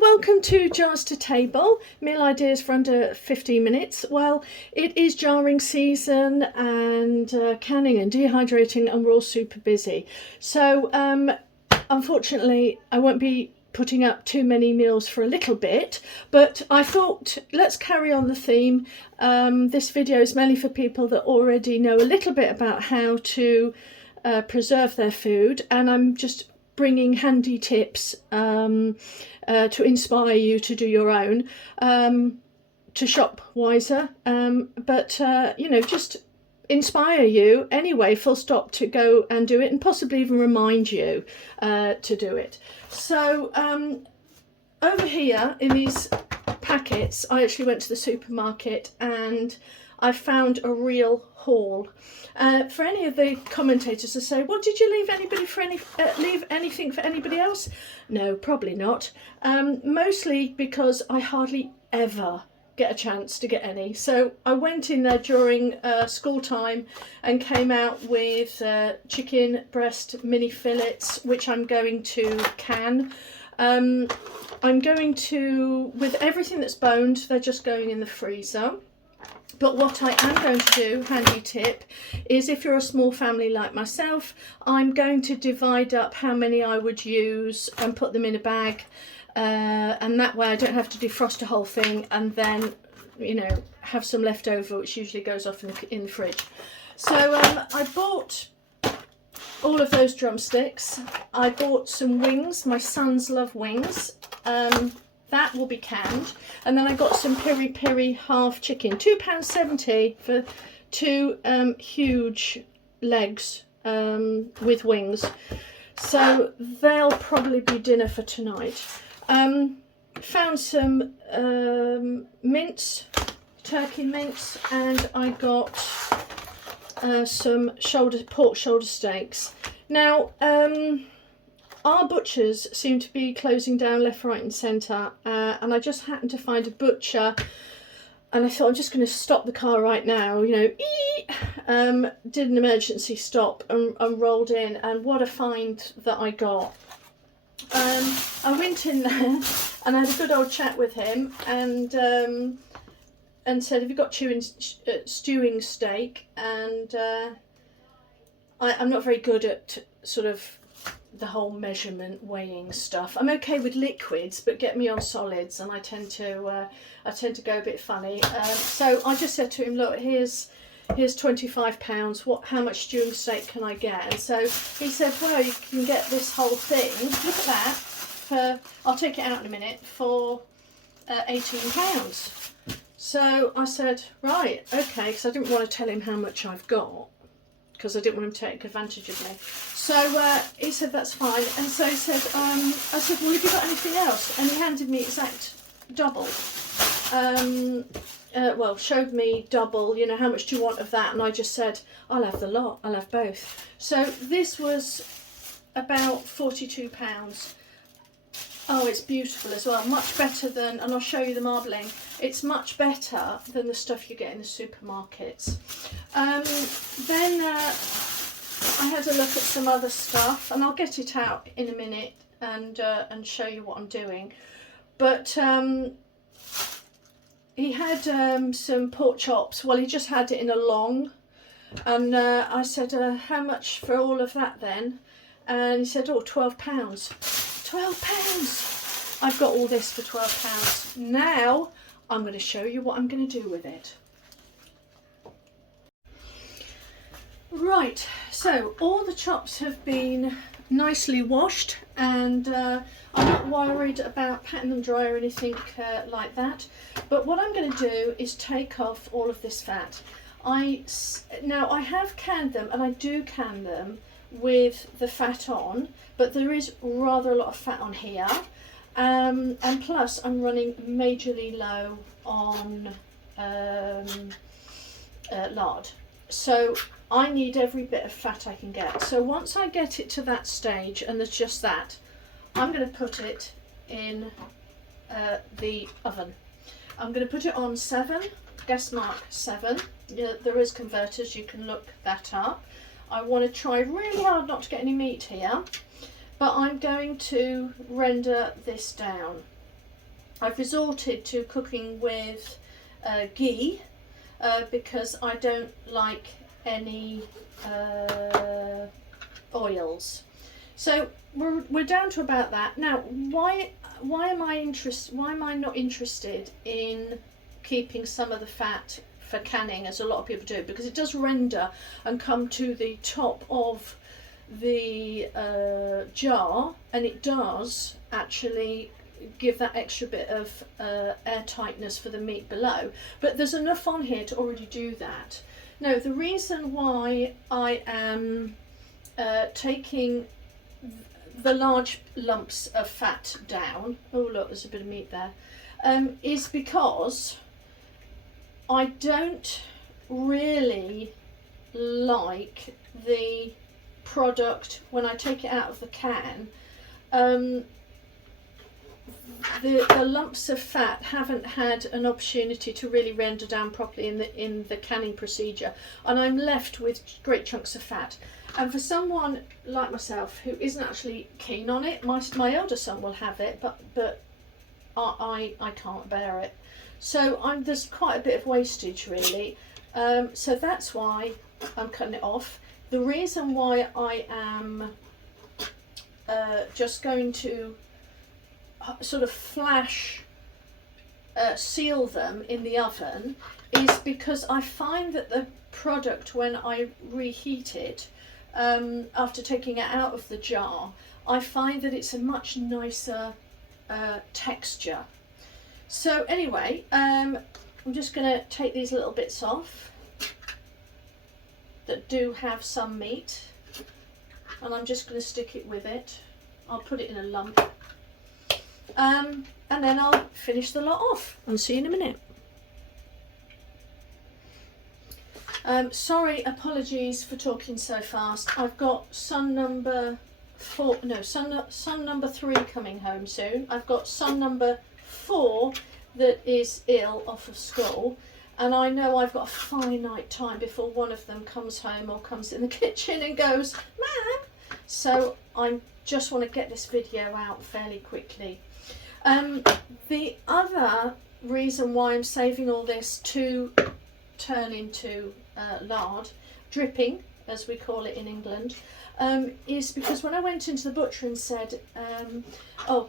welcome to Jars to Table, meal ideas for under 15 minutes. Well, it is jarring season and canning and dehydrating, and we're all super busy. So unfortunately, I won't be putting up too many meals for a little bit, but I thought let's carry on the theme. This video is mainly for people that already know a little bit about how to preserve their food, and I'm just bringing handy tips to inspire you to do your own, to shop wiser, but you know, just inspire you anyway, full stop, to go and do it, and possibly even remind you to do it. So over here in these packets, I actually went to the supermarket and I found a real haul. For any of the commentators to say, well, did you leave anything for anybody else? No, probably not. Mostly because I hardly ever get a chance to get any. So I went in there during school time and came out with chicken breast mini fillets, which I'm going to can. I'm going to, with everything that's boned, they're just going in the freezer. But what I am going to do, handy tip, is if you're a small family like myself, I'm going to divide up how many I would use and put them in a bag. And that way I don't have to defrost a whole thing and then, you know, have some left over, which usually goes off in the fridge. So I bought all of those drumsticks. I bought some wings. My sons love wings. That will be canned. And then I got some piri piri half chicken, £2.70 for two huge legs with wings. So they'll probably be dinner for tonight. Found some mince, turkey mince, and I got some pork shoulder steaks. Now, our butchers seem to be closing down left, right and centre, and I just happened to find a butcher, and I thought I'm just going to stop the car right now, you know, did an emergency stop and rolled in, and what a find that I got. I went in there and I had a good old chat with him, and said, have you got stewing steak? And I'm not very good at sort of the whole measurement weighing stuff. I'm okay with liquids, but get me on solids and I tend to go a bit funny. So I just said to him, look, here's £25. How much stewing steak can I get? And so he said, well, you can get this whole thing, look at that, for, I'll take it out in a minute, for £18. So I said, right, okay, because I didn't want to tell him how much I've got, because I didn't want him to take advantage of me. So he said, that's fine. And so he said, I said, well, have you got anything else? And he handed me exact double. Well, showed me double, you know, how much do you want of that? And I just said, I'll have the lot, I'll have both. So this was about £42. Oh, it's beautiful as well, much better than, and I'll show you the marbling, it's much better than the stuff you get in the supermarkets. Then I had a look at some other stuff, and I'll get it out in a minute and show you what I'm doing. But he had some pork chops. Well, he just had it in a long, and I said, how much for all of that then? And he said, oh, £12. £12! I've got all this for £12. Now I'm going to show you what I'm going to do with it. Right, so all the chops have been nicely washed, and I'm not worried about patting them dry or anything like that. But what I'm going to do is take off all of this fat. Now I have canned them, and I do can them with the fat on, but there is rather a lot of fat on here, and plus I'm running majorly low on lard, so I need every bit of fat I can get. So once I get it to that stage, and there's just that, I'm going to put it in the oven. I'm going to put it on 7, gas mark 7. There is converters, you can look that up. I want to try really hard not to get any meat here, but I'm going to render this down. I've resorted to cooking with ghee because I don't like any oils. So we're down to about that. Now, why am I not interested in keeping some of the fat for canning, as a lot of people do? Because it does render and come to the top of the jar, and it does actually give that extra bit of air tightness for the meat below, but there's enough on here to already do that. Now, the reason why I am taking the large lumps of fat down, oh look, there's a bit of meat there, is because I don't really like the product when I take it out of the can. The lumps of fat haven't had an opportunity to really render down properly in the canning procedure, and I'm left with great chunks of fat. And for someone like myself who isn't actually keen on it, my elder son will have it, but I can't bear it. So there's quite a bit of wastage really. So that's why I'm cutting it off. The reason why I am just going to sort of flash seal them in the oven is because I find that the product, when I reheat it after taking it out of the jar, I find that it's a much nicer texture. So anyway, I'm just going to take these little bits off that do have some meat, and I'm just going to stick it with it. I'll put it in a lump, and then I'll finish the lot off and see you in a minute. Sorry, apologies for talking so fast. I've got son number 3 coming home soon. I've got son number 4 that is ill off of school, and I know I've got a finite time before one of them comes home or comes in the kitchen and goes, "Ma'am." So I just want to get this video out fairly quickly. The other reason why I'm saving all this to turn into lard, dripping as we call it in England, is because when I went into the butcher and said, oh,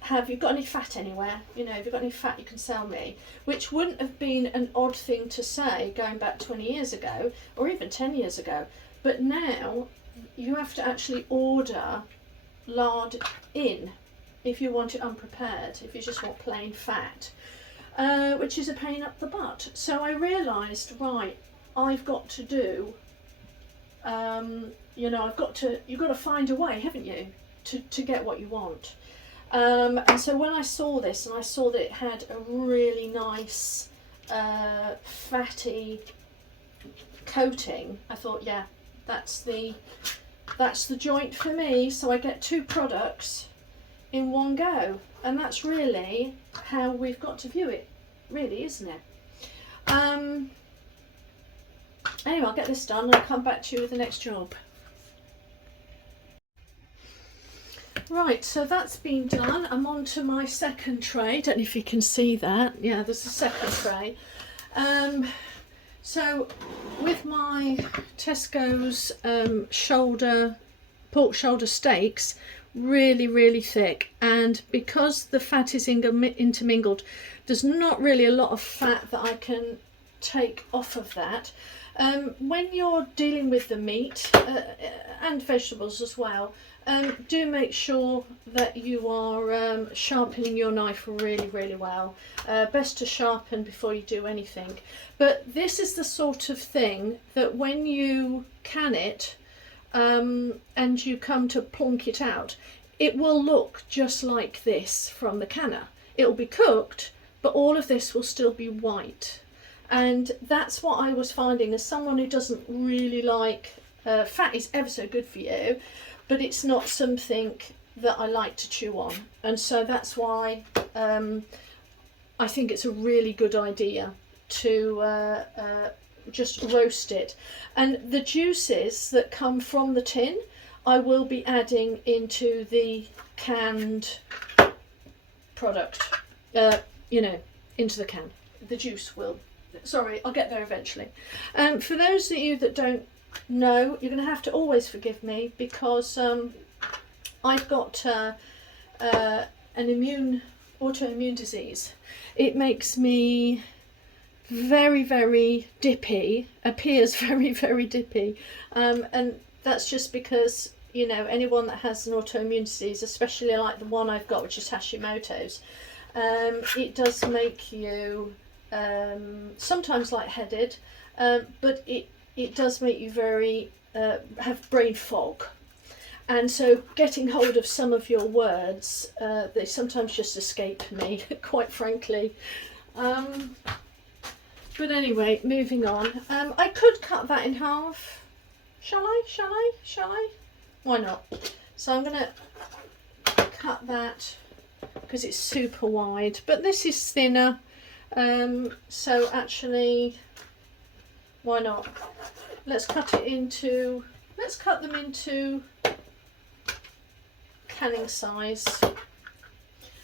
have you got any fat anywhere? You know, have you got any fat you can sell me? Which wouldn't have been an odd thing to say going back 20 years ago or even 10 years ago. But now you have to actually order lard in if you want it unprepared, if you just want plain fat, which is a pain up the butt. So I realised, right, I've got to do, you know, you've got to find a way, haven't you, to get what you want. And so when I saw this and I saw that it had a really nice fatty coating, I thought, yeah, that's the joint for me. So I get 2 products in one go, and that's really how we've got to view it, really, isn't it? Anyway, I'll get this done and I'll come back to you with the next job. Right, so that's been done. I'm on to my second tray. Don't know if you can see that. Yeah, there's a second tray. So with my Tesco's pork shoulder steaks, really thick, and because the fat is intermingled, there's not really a lot of fat that I can take off of that. When you're dealing with the meat and vegetables as well, do make sure that you are sharpening your knife really well. Best to sharpen before you do anything. But this is the sort of thing that when you can it and you come to plonk it out, it will look just like this from the canner. It'll be cooked, but all of this will still be white. And that's what I was finding as someone who doesn't really like fat is ever so good for you, but it's not something that I like to chew on. And so that's why I think it's a really good idea to just roast it. And the juices that come from the tin, I will be adding into the canned product, you know, into the can. The juice will, sorry, I'll get there eventually. For those of you that don't know, you're going to have to always forgive me because I've got an autoimmune disease. It makes me very, very dippy, appears very, very dippy, and that's just because, you know, anyone that has an autoimmune disease, especially like the one I've got, which is Hashimoto's, it does make you sometimes lightheaded, but it does make you very have brain fog. And so getting hold of some of your words, they sometimes just escape me, quite frankly. But anyway, moving on. I could cut that in half. Shall I? Why not? So I'm going to cut that because it's super wide. But this is thinner. So actually, why not? Let's cut them into canning size.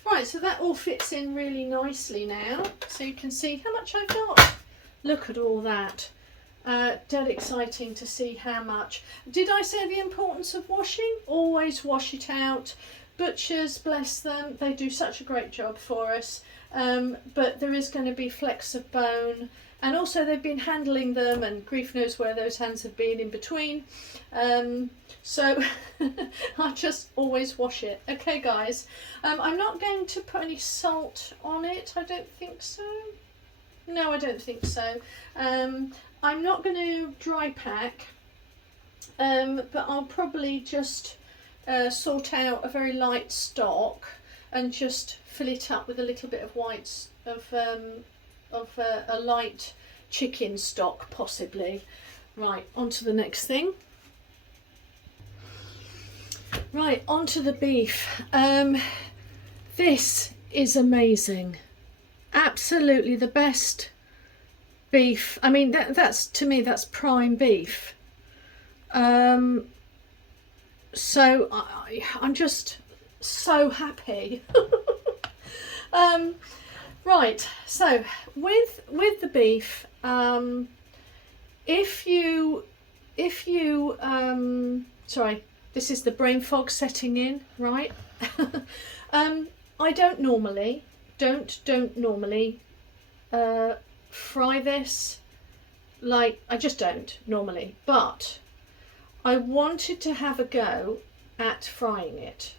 Right, so that all fits in really nicely now. So you can see how much I've got. Look at all that. Dead exciting to see how much. Did I say the importance of washing? Always wash it out. Butchers, bless them, they do such a great job for us. But there is going to be flecks of bone. And also they've been handling them and grief knows where those hands have been in between. So I just always wash it. Okay guys, I'm not going to put any salt on it, I don't think so. No, I don't think so. I'm not going to dry pack, but I'll probably just sort out a very light stock and just fill it up with a little bit of white of a light chicken stock, possibly. Right, on to the next thing. Right, on to the beef. This is amazing. Absolutely the best beef. I mean, that's to me, that's prime beef. So I'm just so happy. Right, so with the beef, if you sorry, this is the brain fog setting in, right? I don't normally fry this, like, I just don't normally, but I wanted to have a go at frying it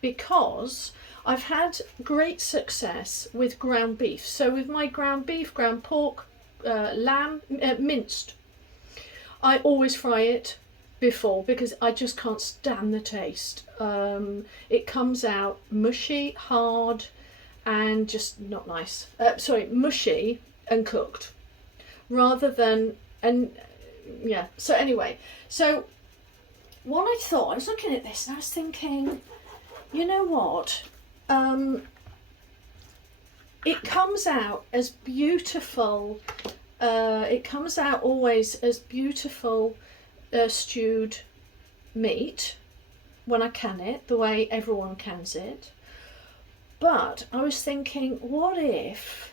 because I've had great success with ground beef. So with my ground beef, ground pork, lamb, minced, I always fry it before because I just can't stand the taste. It comes out mushy, hard, and just not nice. Mushy and cooked rather than, and yeah. So anyway, so what I thought, I was looking at this and I was thinking, you know what? It comes out as beautiful. It comes out always as beautiful stewed meat when I can it, the way everyone cans it. But I was thinking, what if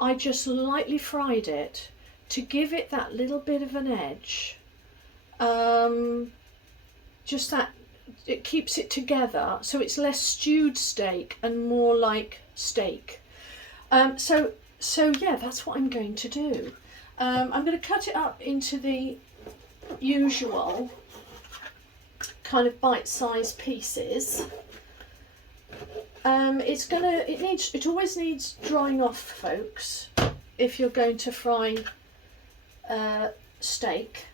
I just lightly fried it to give it that little bit of an edge? Just that it keeps it together, so it's less stewed steak and more like steak. So yeah, that's what I'm going to do. I'm going to cut it up into the usual kind of bite-sized pieces. It always needs drying off, folks, if you're going to fry steak.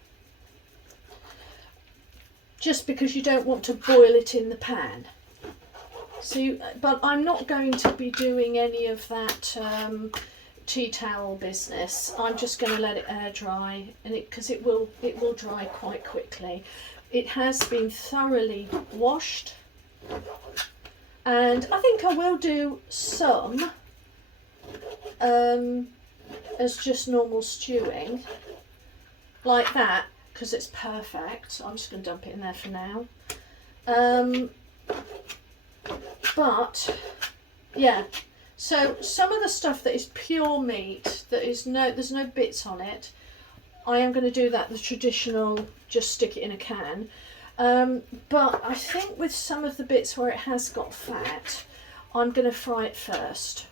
Just because you don't want to boil it in the pan. So, but I'm not going to be doing any of that tea towel business. I'm just going to let it air dry, and because it will dry quite quickly. It has been thoroughly washed, and I think I will do some as just normal stewing, like that, because it's perfect. So I'm just going to dump it in there for now. But Yeah. So some of the stuff that is pure meat, there's no bits on it, I am going to do that the traditional, just stick it in a can. But I think with some of the bits where it has got fat, I'm going to fry it first.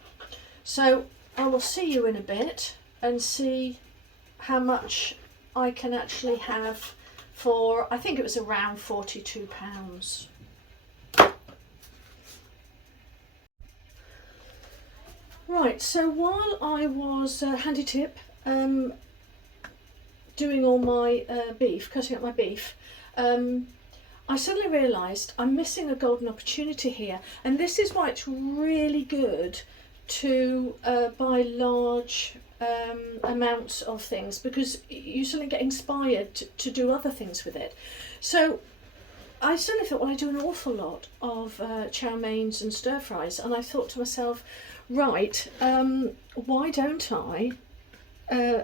So I will see you in a bit and see how much I can actually have for, I think it was around £42. Right, so while I was, handy tip, doing all my beef, cutting up my beef, I suddenly realised I'm missing a golden opportunity here, and this is why it's really good to buy large amounts of things, because you suddenly get inspired to do other things with it. So I suddenly thought, well, I do an awful lot of chow mains and stir fries, and I thought to myself, right, why don't I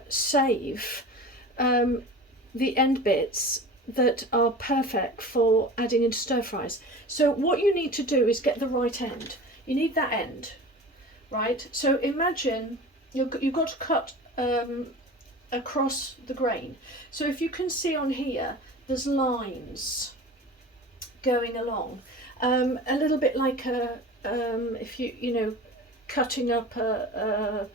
save the end bits that are perfect for adding into stir fries. So what you need to do is get the right end. You need that end, right? So imagine you've got to cut across the grain. So if you can see on here, there's lines going along, a little bit like if you know, cutting up a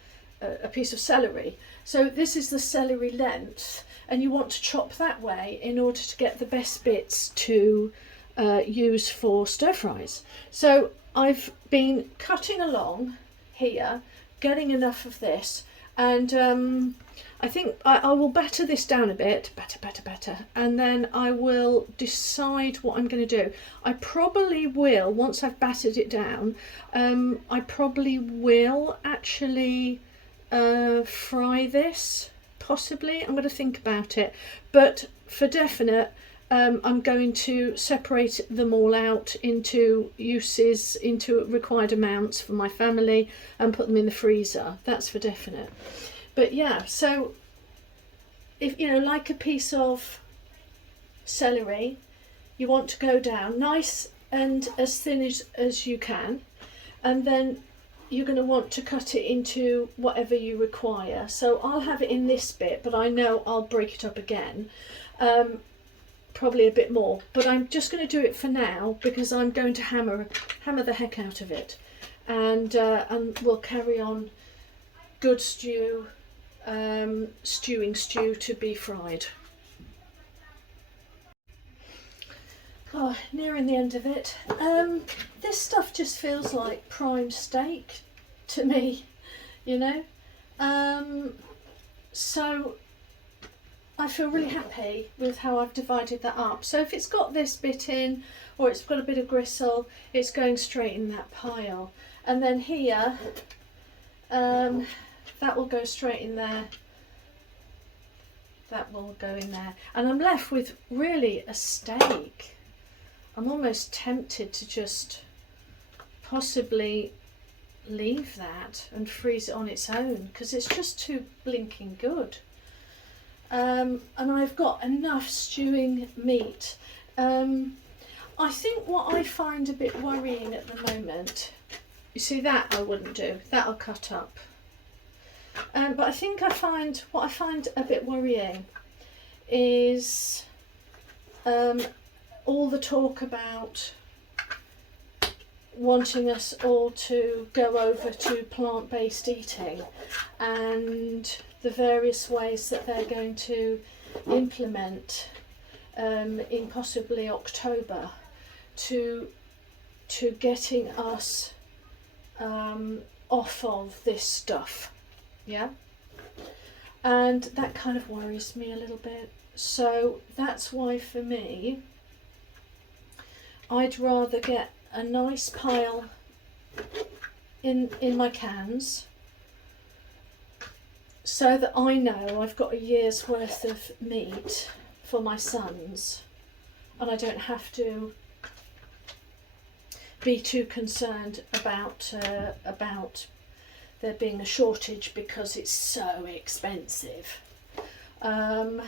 piece of celery. So this is the celery length, and you want to chop that way in order to get the best bits to use for stir fries. So I've been cutting along here, getting enough of this, and I think I will batter this down a bit, batter, and then I will decide what I'm going to do. I probably will, once I've battered it down, I probably will actually fry this, possibly. I'm going to think about it, but for definite, I'm going to separate them all out into uses, into required amounts for my family, and put them in the freezer. That's for definite. But yeah, so if you know, like a piece of celery, you want to go down nice and as thin as you can, and then you're going to want to cut it into whatever you require. So I'll have it in this bit, but I know I'll break it up again, probably a bit more, but I'm just going to do it for now because I'm going to hammer the heck out of it, and we'll carry on good stew, stewing stew to be fried. Oh, nearing the end of it. This stuff just feels like prime steak to me, you know. So I feel really happy with how I've divided that up. So if it's got this bit in, or it's got a bit of gristle, it's going straight in that pile. And then here, that will go straight in there. That will go in there. And I'm left with really a steak. I'm almost tempted to just possibly leave that and freeze it on its own, because it's just too blinking good. And I've got enough stewing meat. I think what I find a bit worrying at the moment, you see that I wouldn't do, that I'll cut up. But I think what I find a bit worrying is all the talk about wanting us all to go over to plant-based eating, and the various ways that they're going to implement in possibly October to getting us off of this stuff, yeah, and that kind of worries me a little bit. So that's why for me, I'd rather get a nice pile in my cans, so that I know I've got a year's worth of meat for my sons, and I don't have to be too concerned about there being a shortage because it's so expensive. Now,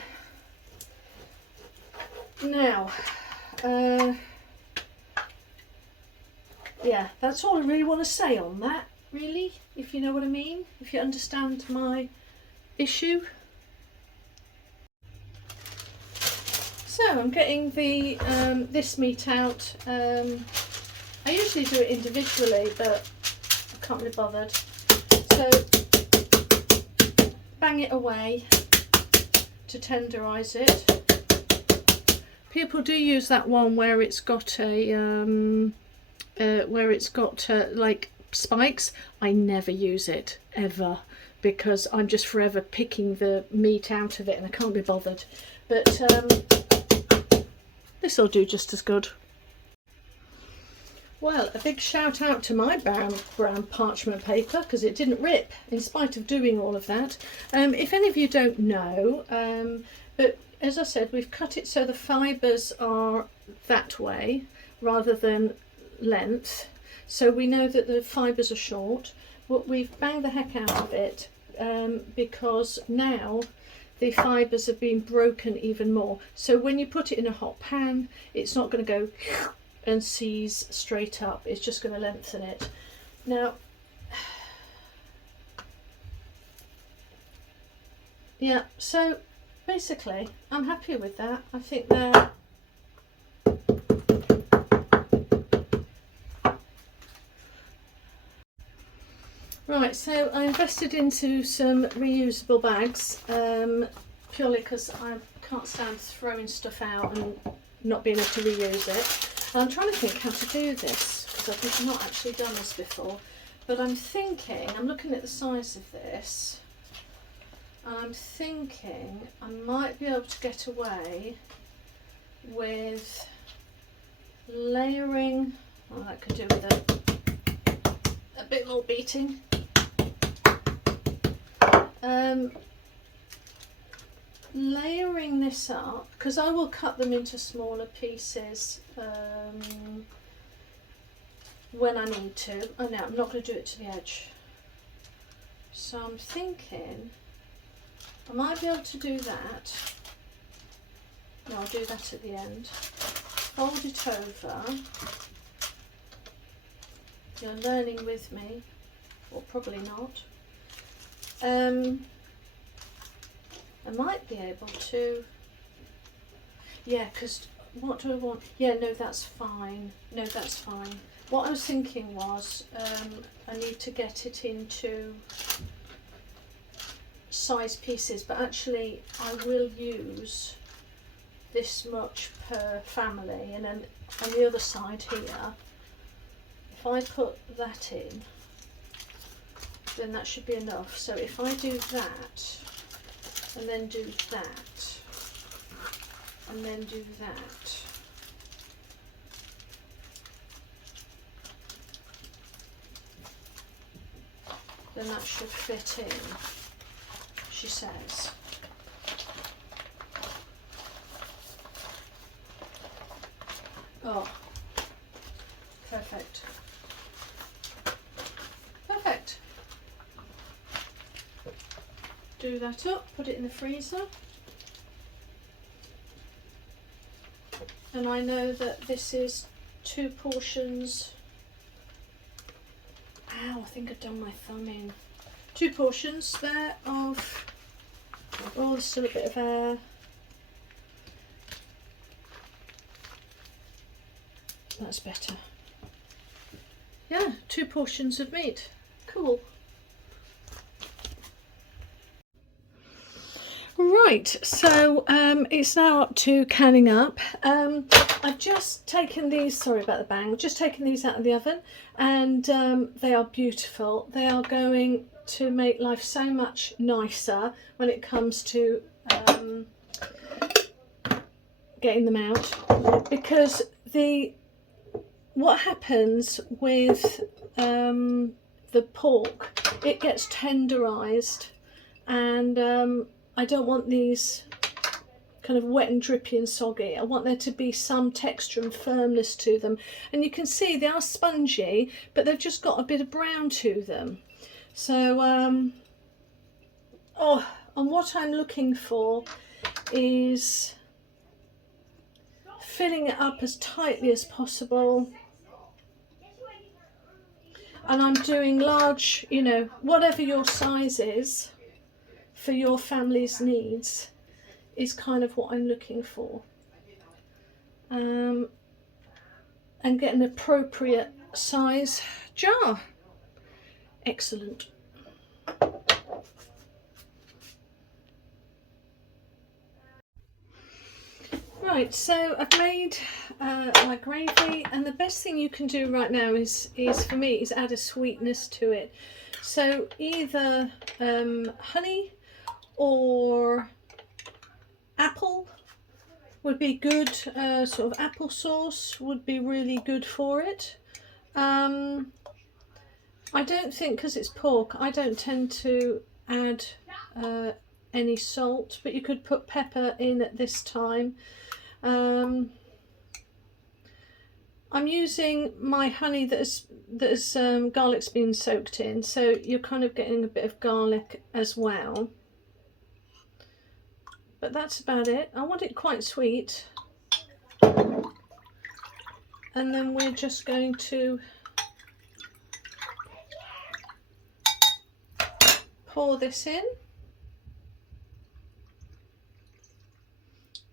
yeah, that's all I really want to say on that, really, if you know what I mean, if you understand my issue. So I'm getting the this meat out. I usually do it individually, but I can't be bothered. So bang it away to tenderise it. People do use that one where it's got a like spikes. I never use it ever because I'm just forever picking the meat out of it and I can't be bothered. But this will do just as good. Well, a big shout out to my brown parchment paper because it didn't rip in spite of doing all of that. If any of you don't know, but as I said, we've cut it so the fibres are that way rather than length, so we know that the fibres are short. But we've banged the heck out of it because now the fibres have been broken even more. So when you put it in a hot pan, it's not going to go and seize straight up, it's just going to lengthen it. Now, yeah, so basically I'm happy with that. I think they're right. So I invested into some reusable bags purely because I can't stand throwing stuff out and not being able to reuse it. I'm trying to think how to do this because I've not actually done this before, but I'm thinking, I'm looking at the size of this, and I'm thinking I might be able to get away with layering, well, that could do with a bit more beating. Layering this up, because I will cut them into smaller pieces when I need to. Oh no, I'm not going to do it to the edge. So I'm thinking I might be able to do that. No, I'll do that at the end. Fold it over. You're learning with me, or probably not. I might be able to, yeah, because what do I want? Yeah, no, that's fine. No, that's fine. What I was thinking was I need to get it into size pieces, but actually I will use this much per family, and then on the other side here, if I put that in, then that should be enough. So if I do that, and then do that, and then do that, then that should fit in, she says. Oh, perfect. Perfect. Do that up, put it in the freezer, and I know that this is 2 portions. Ow, I think I've done my thumb in. 2 portions there of, oh, there's still a bit of air. That's better. Yeah, 2 portions of meat. Cool. Right, so it's now up to canning up. I've just taken these, sorry about the bang, just taken these out of the oven, and they are beautiful. They are going to make life so much nicer when it comes to getting them out, because what happens with the pork, it gets tenderized, and I don't want these kind of wet and drippy and soggy. I want there to be some texture and firmness to them. And you can see they are spongy, but they've just got a bit of brown to them. So, oh, and what I'm looking for is filling it up as tightly as possible. and I'm doing large, you know, whatever your size is for your family's needs is kind of what I'm looking for. And get an appropriate size jar. Excellent. Right, so I've made my gravy, and the best thing you can do right now is for me is add a sweetness to it. So either honey or apple would be good. Sort of applesauce would be really good for it. I don't think, because it's pork, I don't tend to add any salt, but you could put pepper in at this time. I'm using my honey that's garlic's been soaked in, so you're kind of getting a bit of garlic as well. But that's about it. I want it quite sweet. And then we're just going to pour this in.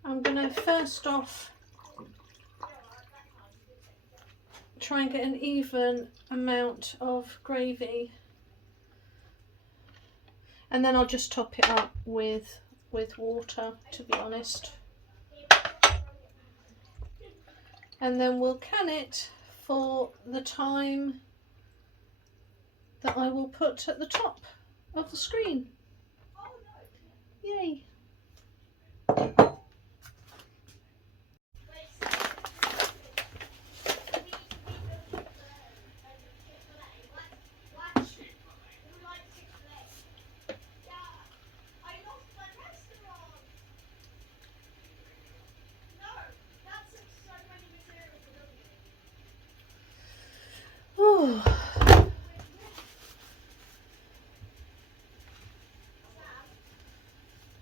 I'm going to first off try and get an even amount of gravy, and then I'll just top it up with water, to be honest, and then we'll can it for the time that I will put at the top of the screen. Yay!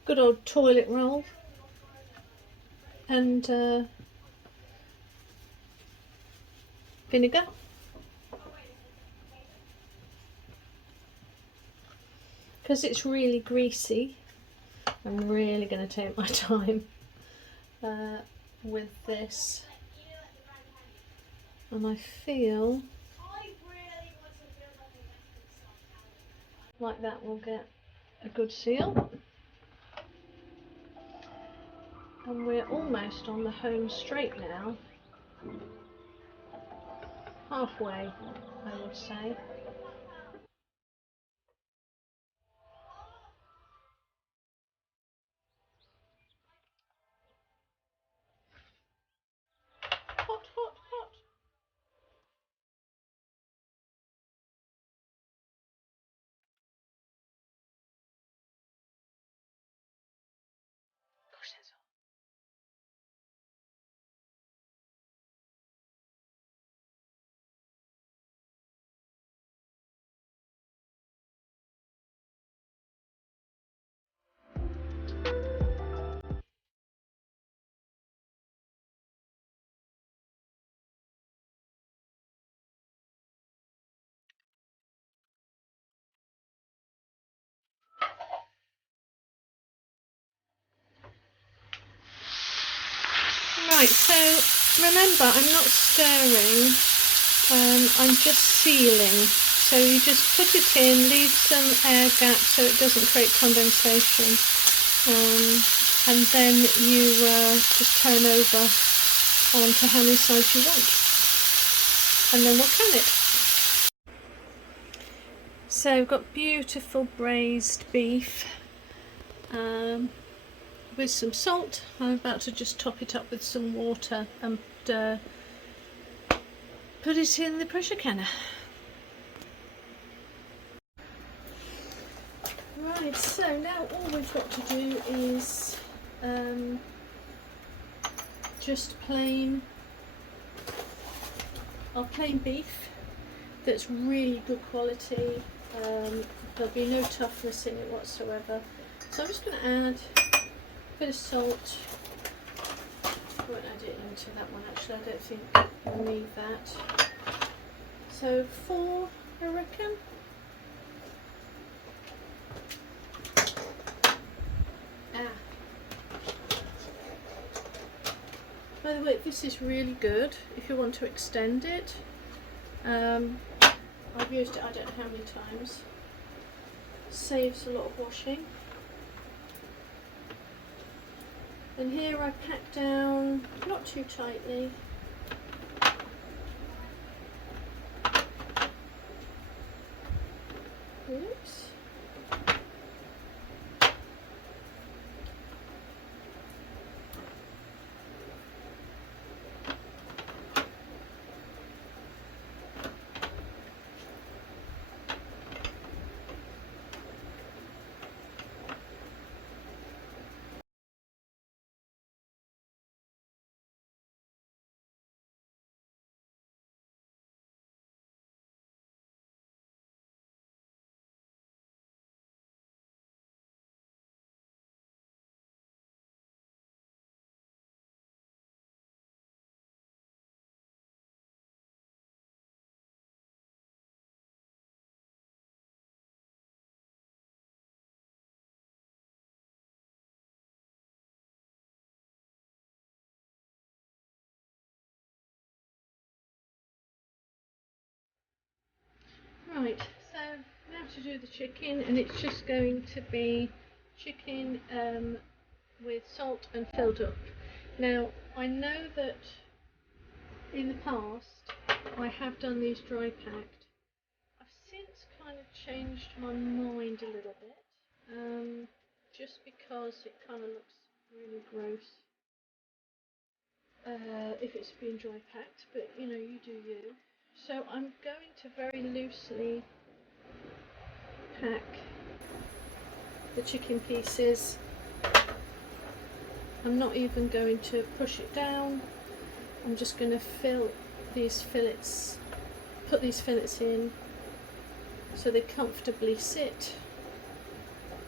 Good old toilet roll and vinegar. Because it's really greasy, I'm really going to take my time with this, and I feel like that will get a good seal. And we're almost on the home straight now. Halfway, I would say. Hot, hot, hot. Right, so remember, I'm not stirring, I'm just sealing. So you just put it in, leave some air gaps so it doesn't create condensation, and then you just turn over onto how many sides you want, and then we'll can it. So we've got beautiful braised beef with some salt. I'm about to just top it up with some water and put it in the pressure canner. Right, so now all we've got to do is just plain beef that's really good quality. There'll be no toughness in it whatsoever. So I'm just going to add a bit of salt. I won't add it into that one actually, I don't think we'll need that. So 4 I reckon. By the way, this is really good if you want to extend it. I've used it I don't know how many times. Saves a lot of washing. And here I pack down, not too tightly. Oops. Right, so now to do the chicken, and it's just going to be chicken with salt and filled up. Now, I know that in the past I have done these dry packed. I've since kind of changed my mind a little bit, just because it kind of looks really gross if it's been dry packed, but you know, you do you. So I'm going to very loosely pack the chicken pieces. I'm not even going to push it down. I'm just going to fill these fillets, put these fillets in so they comfortably sit,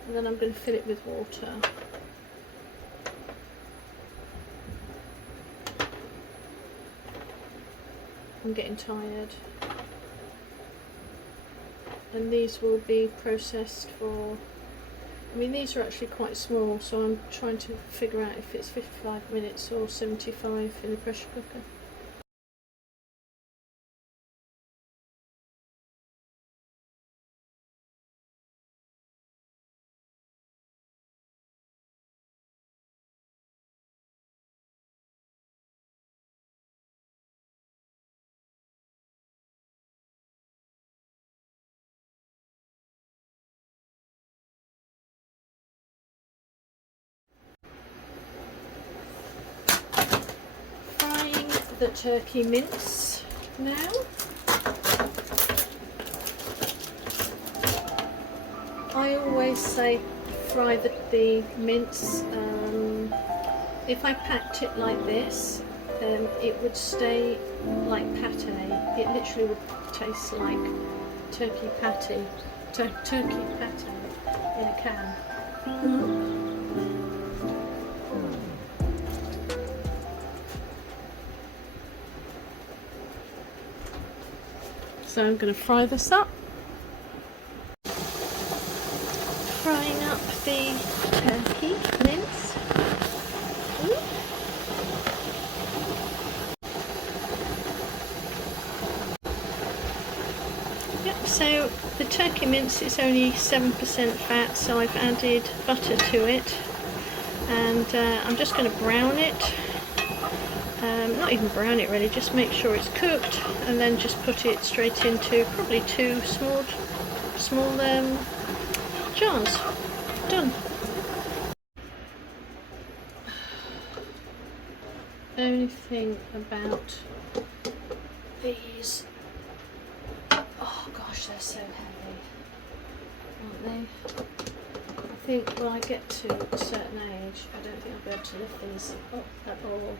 and then I'm going to fill it with water. I'm getting tired. And these will be processed for, I mean, these are actually quite small, so I'm trying to figure out if it's 55 minutes or 75 in the pressure cooker. Frying the turkey mince now. I always say fry the mince. If I packed it like this, it would stay like pate. It literally would taste like turkey patty, turkey pate in a can. So I'm going to fry this up. Frying up the turkey mince. Yep, so the turkey mince is only 7% fat, so I've added butter to it, and I'm just going to brown it. Not even brown it really, just make sure it's cooked, and then just put it straight into probably 2 small jars. Done. Only thing about these, oh gosh, they're so heavy, aren't they? I think when I get to a certain age, I don't think I'll be able to lift these up at all.